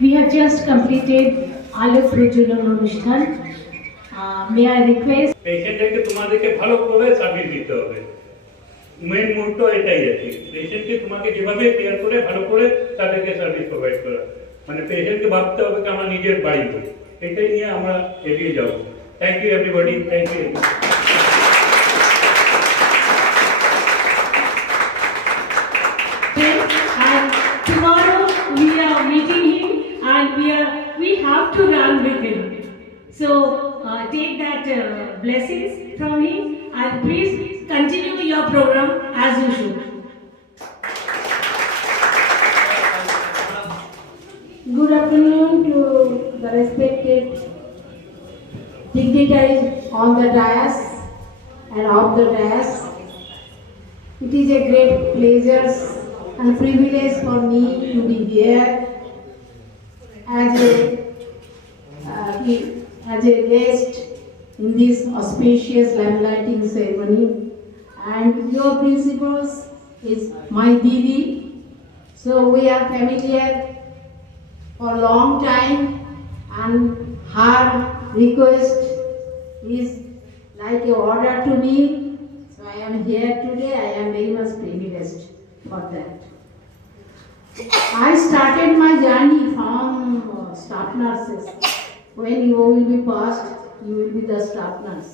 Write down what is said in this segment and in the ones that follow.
We have just completed Alok Prajwalan অনুষ্ঠান. May I request পেশেন্টকে তোমাদেরকে ভালো করে সার্ভিস দিতে হবে। মেন মোটো এটাই আছে, পেশেন্টকে তোমাকে যেভাবে কেয়ার করে ভালো করে তাদেরকে সার্ভিস প্রোভাইড করা, মানে পেশেন্টকে ভাবতে হবে যে আমার নিজের বাড়ি বলে, এটাই নিয়ে আমরা এগিয়ে যাব। Thank you everybody, thank you. and tomorrow we are meeting him and we have to run with him. So take that blessings from him and please continue your program as usual. Good afternoon to the respected dignitaries on the dais and off the dais. It is a great pleasure and privilege for me to be here as a guest in this auspicious lamplighting ceremony. And your principals is my Didi, so we are familiar for a long time, and her request is like an order to me. So I am here today. I am very much privileged for that. I started my journey from staff nurses. When you will be passed, you will be the staff nurse.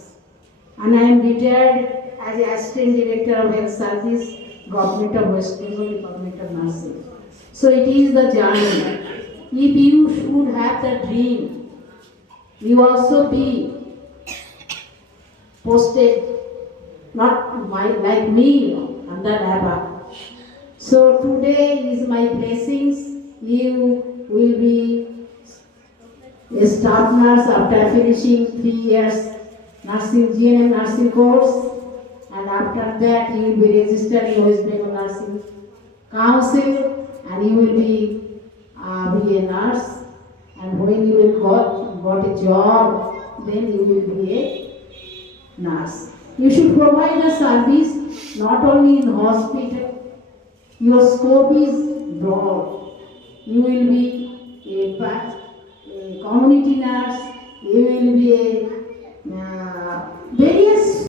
And I am retired as Assistant Director of Health Service, Government of West Bengal, Department of Nursing. So it is the journey. If you should have the dream, you also be posted, not like me, on the DABA. So today is my blessings. You will be a staff nurse after finishing 3 years nursing GNM nursing course, and after that you will be registered in West Bengal Nursing Council, and you will be a nurse. And when you will got a job, then you will be a nurse. You should provide a service not only in hospital. Your scope is broad. You will be a community nurse. You will be a various